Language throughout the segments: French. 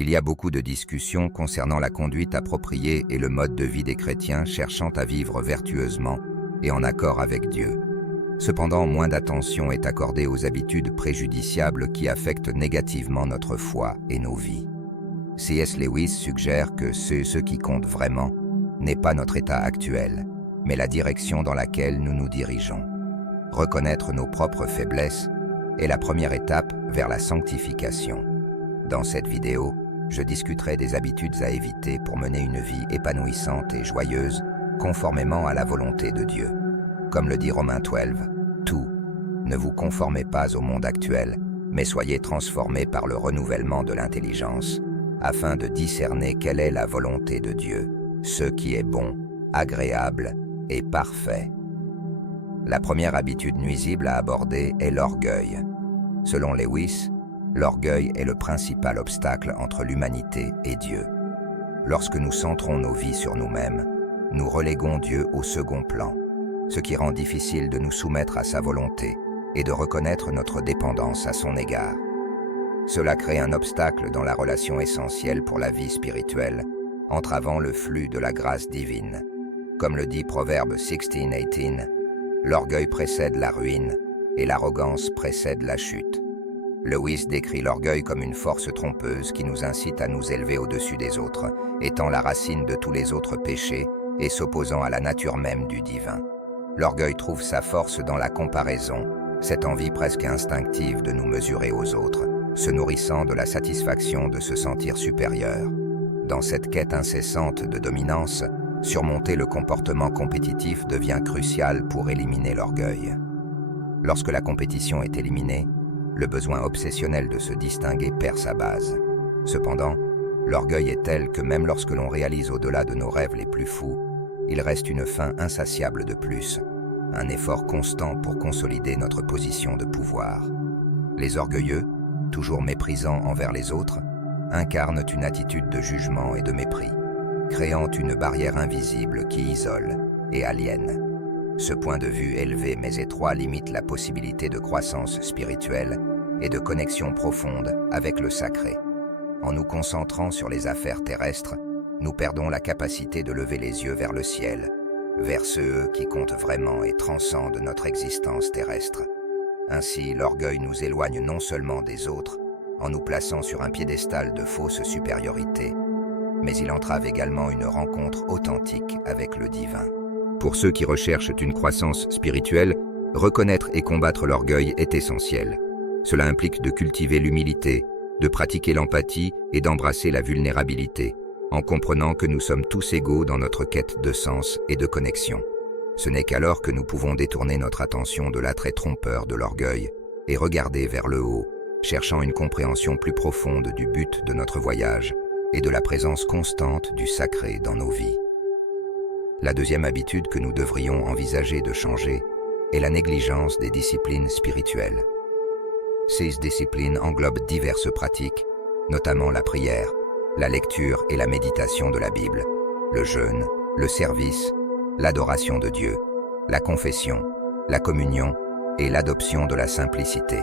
Il y a beaucoup de discussions concernant la conduite appropriée et le mode de vie des chrétiens cherchant à vivre vertueusement et en accord avec Dieu. Cependant, moins d'attention est accordée aux habitudes préjudiciables qui affectent négativement notre foi et nos vies. C.S. Lewis suggère que ce qui compte vraiment n'est pas notre état actuel, mais la direction dans laquelle nous nous dirigeons. Reconnaître nos propres faiblesses est la première étape vers la sanctification. Dans cette vidéo, je discuterai des habitudes à éviter pour mener une vie épanouissante et joyeuse, conformément à la volonté de Dieu. Comme le dit Romains 12, tout, ne vous conformez pas au monde actuel, mais soyez transformés par le renouvellement de l'intelligence, afin de discerner quelle est la volonté de Dieu, ce qui est bon, agréable et parfait. La première habitude nuisible à aborder est l'orgueil. Selon Lewis, l'orgueil est le principal obstacle entre l'humanité et Dieu. Lorsque nous centrons nos vies sur nous-mêmes, nous reléguons Dieu au second plan, ce qui rend difficile de nous soumettre à sa volonté et de reconnaître notre dépendance à son égard. Cela crée un obstacle dans la relation essentielle pour la vie spirituelle, entravant le flux de la grâce divine. Comme le dit Proverbe 16:18, l'orgueil précède la ruine et l'arrogance précède la chute. Lewis décrit l'orgueil comme une force trompeuse qui nous incite à nous élever au-dessus des autres, étant la racine de tous les autres péchés et s'opposant à la nature même du divin. L'orgueil trouve sa force dans la comparaison, cette envie presque instinctive de nous mesurer aux autres, se nourrissant de la satisfaction de se sentir supérieur. Dans cette quête incessante de dominance, surmonter le comportement compétitif devient crucial pour éliminer l'orgueil. Lorsque la compétition est éliminée, le besoin obsessionnel de se distinguer perd sa base. Cependant, l'orgueil est tel que même lorsque l'on réalise au-delà de nos rêves les plus fous, il reste une faim insatiable de plus, un effort constant pour consolider notre position de pouvoir. Les orgueilleux, toujours méprisants envers les autres, incarnent une attitude de jugement et de mépris, créant une barrière invisible qui isole et aliène. Ce point de vue élevé mais étroit limite la possibilité de croissance spirituelle et de connexion profonde avec le sacré. En nous concentrant sur les affaires terrestres, nous perdons la capacité de lever les yeux vers le ciel, vers ceux qui comptent vraiment et transcendent notre existence terrestre. Ainsi, l'orgueil nous éloigne non seulement des autres, en nous plaçant sur un piédestal de fausse supériorité, mais il entrave également une rencontre authentique avec le divin. Pour ceux qui recherchent une croissance spirituelle, reconnaître et combattre l'orgueil est essentiel. Cela implique de cultiver l'humilité, de pratiquer l'empathie et d'embrasser la vulnérabilité, en comprenant que nous sommes tous égaux dans notre quête de sens et de connexion. Ce n'est qu'alors que nous pouvons détourner notre attention de l'attrait trompeur de l'orgueil et regarder vers le haut, cherchant une compréhension plus profonde du but de notre voyage et de la présence constante du sacré dans nos vies. La deuxième habitude que nous devrions envisager de changer est la négligence des disciplines spirituelles. Ces disciplines englobent diverses pratiques, notamment la prière, la lecture et la méditation de la Bible, le jeûne, le service, l'adoration de Dieu, la confession, la communion et l'adoption de la simplicité.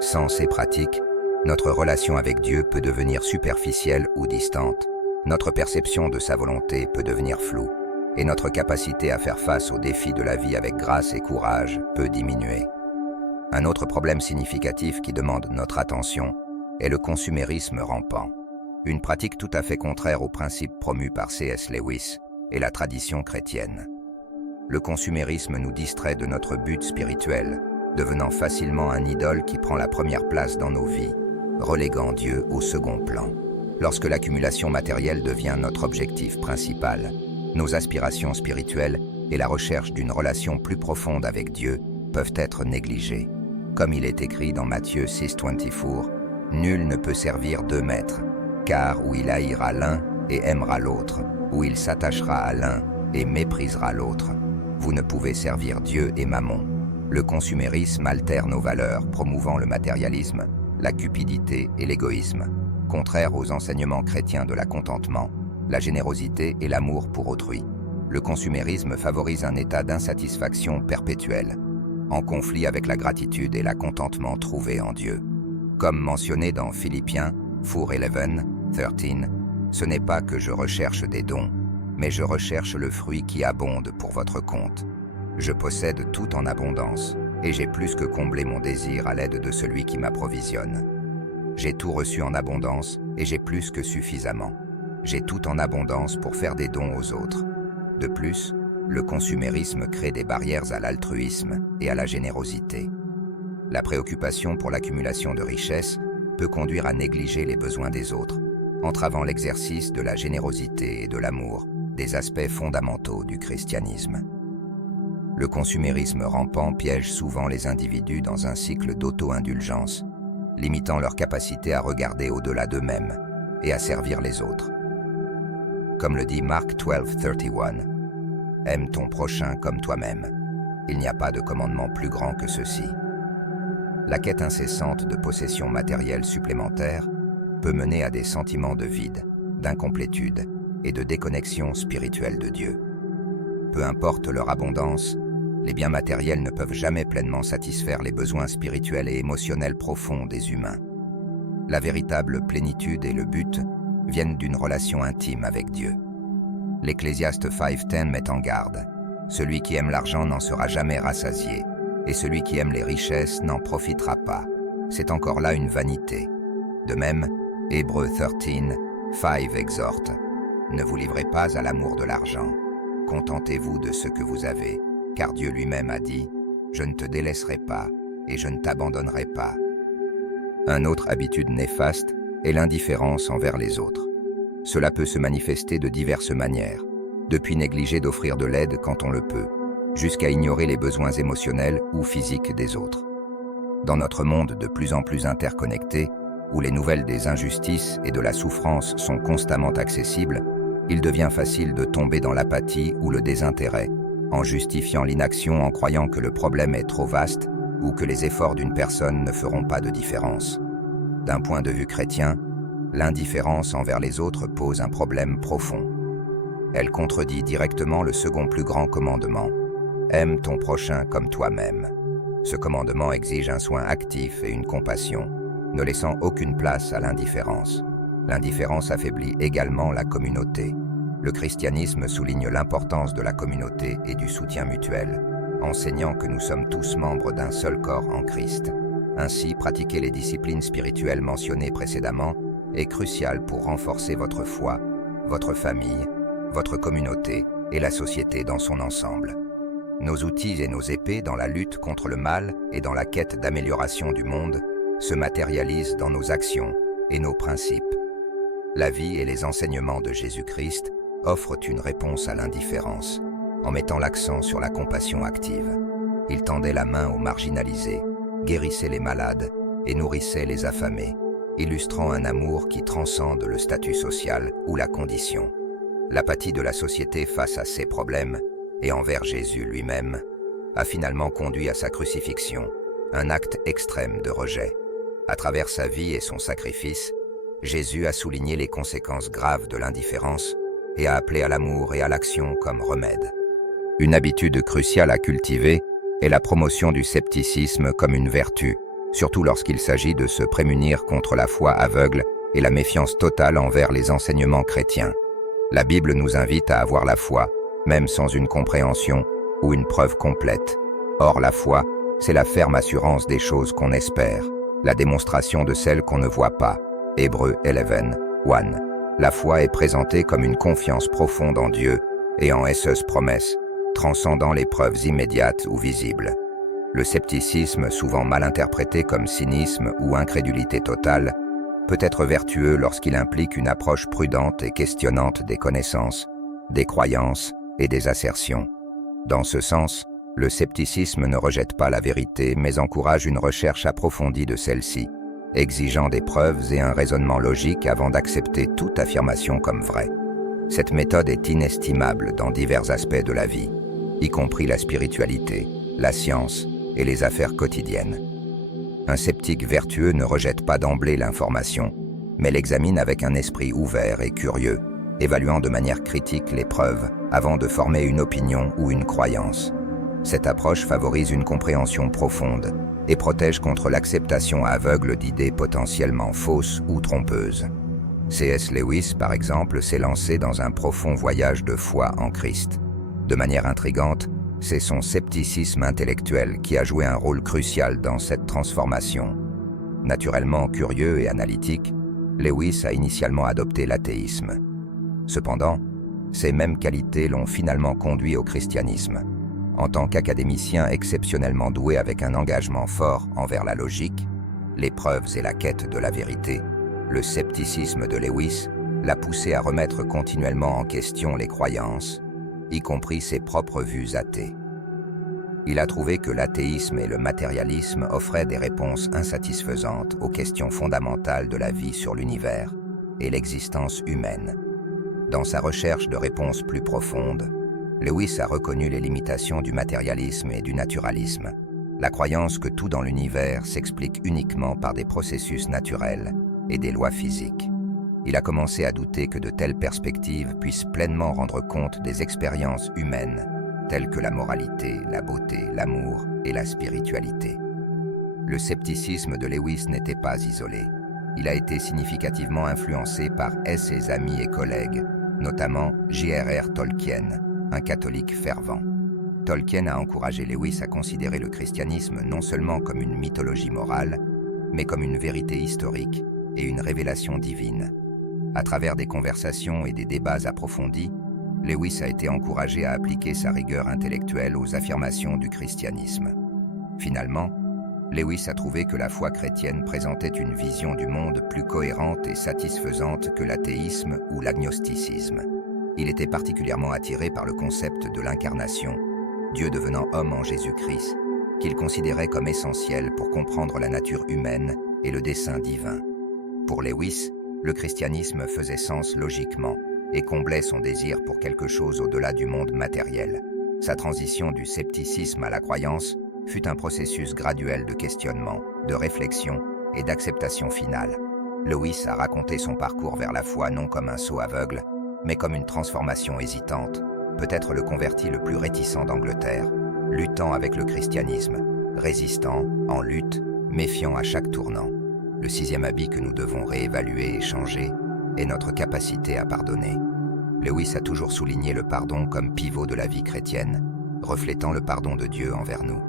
Sans ces pratiques, notre relation avec Dieu peut devenir superficielle ou distante, notre perception de sa volonté peut devenir floue, et notre capacité à faire face aux défis de la vie avec grâce et courage peut diminuer. Un autre problème significatif qui demande notre attention est le consumérisme rampant, une pratique tout à fait contraire aux principes promus par C.S. Lewis et la tradition chrétienne. Le consumérisme nous distrait de notre but spirituel, devenant facilement un idole qui prend la première place dans nos vies, reléguant Dieu au second plan. Lorsque l'accumulation matérielle devient notre objectif principal, nos aspirations spirituelles et la recherche d'une relation plus profonde avec Dieu peuvent être négligées. Comme il est écrit dans Matthieu 6:24, « Nul ne peut servir deux maîtres, car ou il haïra l'un et aimera l'autre, ou il s'attachera à l'un et méprisera l'autre. Vous ne pouvez servir Dieu et Mammon. » Le consumérisme altère nos valeurs, promouvant le matérialisme, la cupidité et l'égoïsme, contraire aux enseignements chrétiens de la contentement, la générosité et l'amour pour autrui. Le consumérisme favorise un état d'insatisfaction perpétuelle, en conflit avec la gratitude et la contentement trouvé en Dieu. Comme mentionné dans Philippiens 4:11, 13, ce n'est pas que je recherche des dons, mais je recherche le fruit qui abonde pour votre compte. Je possède tout en abondance, et j'ai plus que comblé mon désir à l'aide de celui qui m'approvisionne. J'ai tout reçu en abondance, et j'ai plus que suffisamment. J'ai tout en abondance pour faire des dons aux autres. De plus, le consumérisme crée des barrières à l'altruisme et à la générosité. La préoccupation pour l'accumulation de richesses peut conduire à négliger les besoins des autres, entravant l'exercice de la générosité et de l'amour, des aspects fondamentaux du christianisme. Le consumérisme rampant piège souvent les individus dans un cycle d'auto-indulgence, limitant leur capacité à regarder au-delà d'eux-mêmes et à servir les autres. Comme le dit Marc 12:31, « Aime ton prochain comme toi-même. Il n'y a pas de commandement plus grand que ceci. » La quête incessante de possessions matérielles supplémentaires peut mener à des sentiments de vide, d'incomplétude et de déconnexion spirituelle de Dieu. Peu importe leur abondance, les biens matériels ne peuvent jamais pleinement satisfaire les besoins spirituels et émotionnels profonds des humains. La véritable plénitude et le but viennent d'une relation intime avec Dieu. L'Ecclésiaste 5:10 met en garde « Celui qui aime l'argent n'en sera jamais rassasié, et celui qui aime les richesses n'en profitera pas. C'est encore là une vanité. » De même, Hébreux 13:5 exhorte « Ne vous livrez pas à l'amour de l'argent. Contentez-vous de ce que vous avez, car Dieu lui-même a dit « Je ne te délaisserai pas, et je ne t'abandonnerai pas. » Une autre habitude néfaste est l'indifférence envers les autres. Cela peut se manifester de diverses manières, depuis négliger d'offrir de l'aide quand on le peut, jusqu'à ignorer les besoins émotionnels ou physiques des autres. Dans notre monde de plus en plus interconnecté, où les nouvelles des injustices et de la souffrance sont constamment accessibles, il devient facile de tomber dans l'apathie ou le désintérêt, en justifiant l'inaction en croyant que le problème est trop vaste ou que les efforts d'une personne ne feront pas de différence. D'un point de vue chrétien, l'indifférence envers les autres pose un problème profond. Elle contredit directement le second plus grand commandement. Aime ton prochain comme toi-même. Ce commandement exige un soin actif et une compassion, ne laissant aucune place à l'indifférence. L'indifférence affaiblit également la communauté. Le christianisme souligne l'importance de la communauté et du soutien mutuel, enseignant que nous sommes tous membres d'un seul corps en Christ. Ainsi, pratiquer les disciplines spirituelles mentionnées précédemment est crucial pour renforcer votre foi, votre famille, votre communauté et la société dans son ensemble. Nos outils et nos épées dans la lutte contre le mal et dans la quête d'amélioration du monde se matérialisent dans nos actions et nos principes. La vie et les enseignements de Jésus-Christ offrent une réponse à l'indifférence, en mettant l'accent sur la compassion active. Il tendait la main aux marginalisés, guérissait les malades et nourrissait les affamés, illustrant un amour qui transcende le statut social ou la condition. L'apathie de la société face à ces problèmes et envers Jésus lui-même a finalement conduit à sa crucifixion, un acte extrême de rejet. À travers sa vie et son sacrifice, Jésus a souligné les conséquences graves de l'indifférence et a appelé à l'amour et à l'action comme remède. Une habitude cruciale à cultiver est la promotion du scepticisme comme une vertu, surtout lorsqu'il s'agit de se prémunir contre la foi aveugle et la méfiance totale envers les enseignements chrétiens. La Bible nous invite à avoir la foi, même sans une compréhension ou une preuve complète. Or, la foi, c'est la ferme assurance des choses qu'on espère, la démonstration de celles qu'on ne voit pas. Hébreux 11:1. La foi est présentée comme une confiance profonde en Dieu et en ses promesses, transcendant les preuves immédiates ou visibles. Le scepticisme, souvent mal interprété comme cynisme ou incrédulité totale, peut être vertueux lorsqu'il implique une approche prudente et questionnante des connaissances, des croyances et des assertions. Dans ce sens, le scepticisme ne rejette pas la vérité mais encourage une recherche approfondie de celle-ci, exigeant des preuves et un raisonnement logique avant d'accepter toute affirmation comme vraie. Cette méthode est inestimable dans divers aspects de la vie, y compris la spiritualité, la science et les affaires quotidiennes. Un sceptique vertueux ne rejette pas d'emblée l'information, mais l'examine avec un esprit ouvert et curieux, évaluant de manière critique les preuves avant de former une opinion ou une croyance. Cette approche favorise une compréhension profonde et protège contre l'acceptation aveugle d'idées potentiellement fausses ou trompeuses. C.S. Lewis, par exemple, s'est lancé dans un profond voyage de foi en Christ. De manière intrigante, c'est son scepticisme intellectuel qui a joué un rôle crucial dans cette transformation. Naturellement curieux et analytique, Lewis a initialement adopté l'athéisme. Cependant, ces mêmes qualités l'ont finalement conduit au christianisme. En tant qu'académicien exceptionnellement doué avec un engagement fort envers la logique, les preuves et la quête de la vérité, le scepticisme de Lewis l'a poussé à remettre continuellement en question les croyances, y compris ses propres vues athées. Il a trouvé que l'athéisme et le matérialisme offraient des réponses insatisfaisantes aux questions fondamentales de la vie sur l'univers et l'existence humaine. Dans sa recherche de réponses plus profondes, Lewis a reconnu les limitations du matérialisme et du naturalisme, la croyance que tout dans l'univers s'explique uniquement par des processus naturels et des lois physiques. Il a commencé à douter que de telles perspectives puissent pleinement rendre compte des expériences humaines, telles que la moralité, la beauté, l'amour et la spiritualité. Le scepticisme de Lewis n'était pas isolé. Il a été significativement influencé par ses amis et collègues, notamment J.R.R. Tolkien, un catholique fervent. Tolkien a encouragé Lewis à considérer le christianisme non seulement comme une mythologie morale, mais comme une vérité historique et une révélation divine. À travers des conversations et des débats approfondis, Lewis a été encouragé à appliquer sa rigueur intellectuelle aux affirmations du christianisme. Finalement, Lewis a trouvé que la foi chrétienne présentait une vision du monde plus cohérente et satisfaisante que l'athéisme ou l'agnosticisme. Il était particulièrement attiré par le concept de l'incarnation, Dieu devenant homme en Jésus-Christ, qu'il considérait comme essentiel pour comprendre la nature humaine et le dessein divin. Pour Lewis, le christianisme faisait sens logiquement et comblait son désir pour quelque chose au-delà du monde matériel. Sa transition du scepticisme à la croyance fut un processus graduel de questionnement, de réflexion et d'acceptation finale. Lewis a raconté son parcours vers la foi non comme un saut aveugle, mais comme une transformation hésitante, peut-être le converti le plus réticent d'Angleterre, luttant avec le christianisme, résistant, en lutte, méfiant à chaque tournant. Le sixième habit que nous devons réévaluer et changer est notre capacité à pardonner. Lewis a toujours souligné le pardon comme pivot de la vie chrétienne, reflétant le pardon de Dieu envers nous.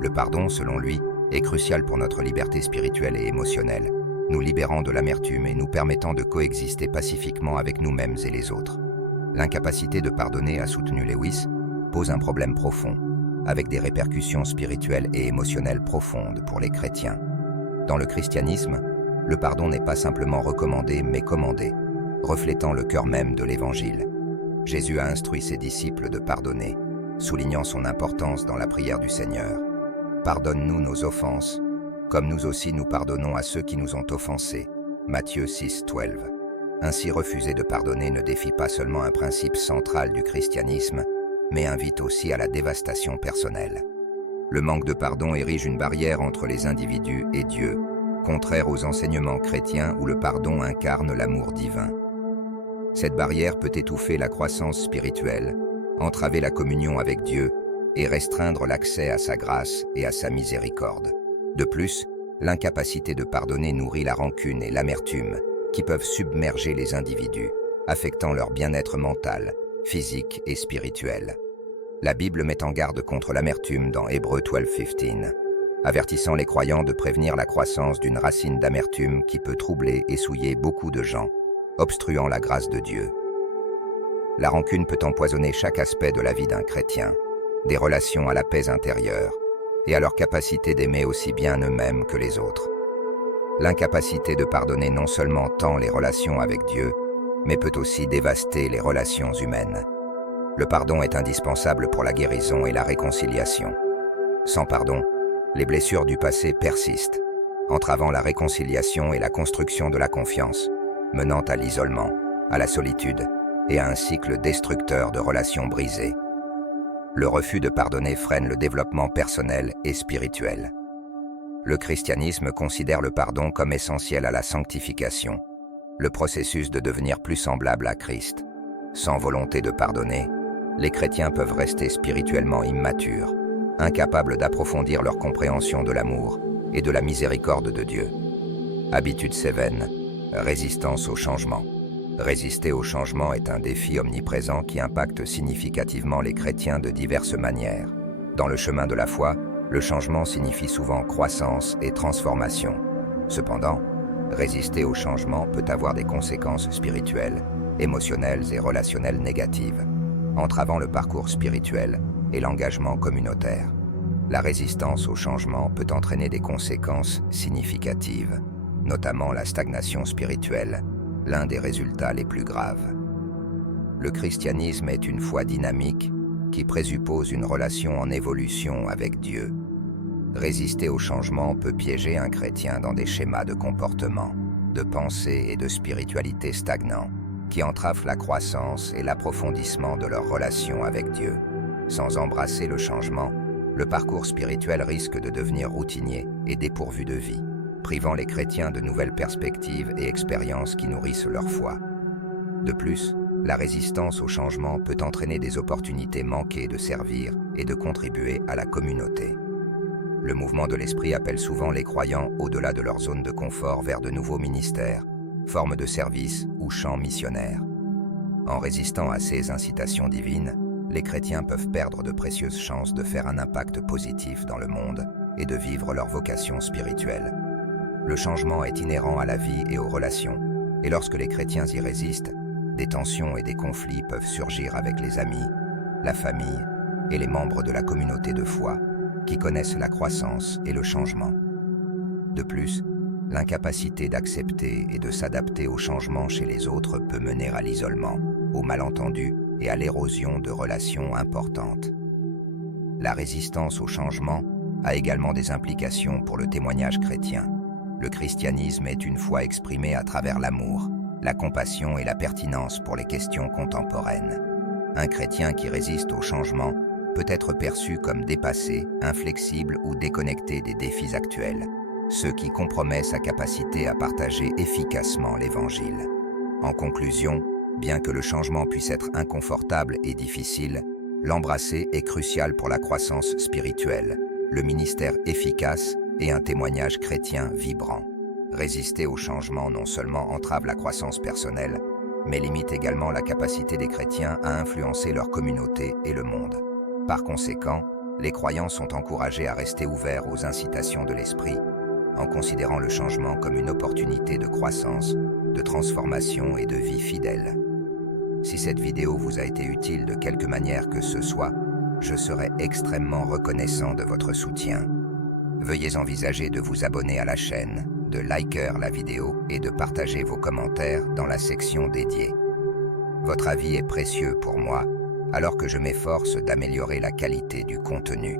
Le pardon, selon lui, est crucial pour notre liberté spirituelle et émotionnelle, nous libérant de l'amertume et nous permettant de coexister pacifiquement avec nous-mêmes et les autres. L'incapacité de pardonner, a soutenu Lewis, pose un problème profond, avec des répercussions spirituelles et émotionnelles profondes pour les chrétiens. Dans le christianisme, le pardon n'est pas simplement recommandé mais commandé, reflétant le cœur même de l'Évangile. Jésus a instruit ses disciples de pardonner, soulignant son importance dans la prière du Seigneur. Pardonne-nous nos offenses, comme nous aussi nous pardonnons à ceux qui nous ont offensés. Matthieu 6:12. Ainsi, refuser de pardonner ne défie pas seulement un principe central du christianisme, mais invite aussi à la dévastation personnelle. Le manque de pardon érige une barrière entre les individus et Dieu, contraire aux enseignements chrétiens où le pardon incarne l'amour divin. Cette barrière peut étouffer la croissance spirituelle, entraver la communion avec Dieu et restreindre l'accès à sa grâce et à sa miséricorde. De plus, l'incapacité de pardonner nourrit la rancune et l'amertume, qui peuvent submerger les individus, affectant leur bien-être mental, physique et spirituel. La Bible met en garde contre l'amertume dans Hébreux 12:15, avertissant les croyants de prévenir la croissance d'une racine d'amertume qui peut troubler et souiller beaucoup de gens, obstruant la grâce de Dieu. La rancune peut empoisonner chaque aspect de la vie d'un chrétien, des relations à la paix intérieure et à leur capacité d'aimer aussi bien eux-mêmes que les autres. L'incapacité de pardonner non seulement tend les relations avec Dieu, mais peut aussi dévaster les relations humaines. Le pardon est indispensable pour la guérison et la réconciliation. Sans pardon, les blessures du passé persistent, entravant la réconciliation et la construction de la confiance, menant à l'isolement, à la solitude et à un cycle destructeur de relations brisées. Le refus de pardonner freine le développement personnel et spirituel. Le christianisme considère le pardon comme essentiel à la sanctification, le processus de devenir plus semblable à Christ. Sans volonté de pardonner, les chrétiens peuvent rester spirituellement immatures, incapables d'approfondir leur compréhension de l'amour et de la miséricorde de Dieu. Habitude 7. Résistance au changement. Résister au changement est un défi omniprésent qui impacte significativement les chrétiens de diverses manières. Dans le chemin de la foi, le changement signifie souvent croissance et transformation. Cependant, résister au changement peut avoir des conséquences spirituelles, émotionnelles et relationnelles négatives, entravant le parcours spirituel et l'engagement communautaire. La résistance au changement peut entraîner des conséquences significatives, notamment la stagnation spirituelle, l'un des résultats les plus graves. Le christianisme est une foi dynamique qui présuppose une relation en évolution avec Dieu. Résister au changement peut piéger un chrétien dans des schémas de comportement, de pensée et de spiritualité stagnants, qui entravent la croissance et l'approfondissement de leur relation avec Dieu. Sans embrasser le changement, le parcours spirituel risque de devenir routinier et dépourvu de vie, privant les chrétiens de nouvelles perspectives et expériences qui nourrissent leur foi. De plus, la résistance au changement peut entraîner des opportunités manquées de servir et de contribuer à la communauté. Le mouvement de l'esprit appelle souvent les croyants au-delà de leur zone de confort vers de nouveaux ministères, formes de service ou champs missionnaires. En résistant à ces incitations divines, les chrétiens peuvent perdre de précieuses chances de faire un impact positif dans le monde et de vivre leur vocation spirituelle. Le changement est inhérent à la vie et aux relations, et lorsque les chrétiens y résistent, des tensions et des conflits peuvent surgir avec les amis, la famille et les membres de la communauté de foi, qui connaissent la croissance et le changement. De plus, l'incapacité d'accepter et de s'adapter au changement chez les autres peut mener à l'isolement, aux malentendus et à l'érosion de relations importantes. La résistance au changement a également des implications pour le témoignage chrétien. Le christianisme est une foi exprimée à travers l'amour, la compassion et la pertinence pour les questions contemporaines. Un chrétien qui résiste au changement peut être perçu comme dépassé, inflexible ou déconnecté des défis actuels, ce qui compromet sa capacité à partager efficacement l'Évangile. En conclusion, bien que le changement puisse être inconfortable et difficile, l'embrasser est crucial pour la croissance spirituelle, le ministère efficace et un témoignage chrétien vibrant. Résister au changement non seulement entrave la croissance personnelle, mais limite également la capacité des chrétiens à influencer leur communauté et le monde. Par conséquent, les croyants sont encouragés à rester ouverts aux incitations de l'esprit, en considérant le changement comme une opportunité de croissance, de transformation et de vie fidèle. Si cette vidéo vous a été utile de quelque manière que ce soit, je serai extrêmement reconnaissant de votre soutien. Veuillez envisager de vous abonner à la chaîne, de liker la vidéo et de partager vos commentaires dans la section dédiée. Votre avis est précieux pour moi, alors que je m'efforce d'améliorer la qualité du contenu.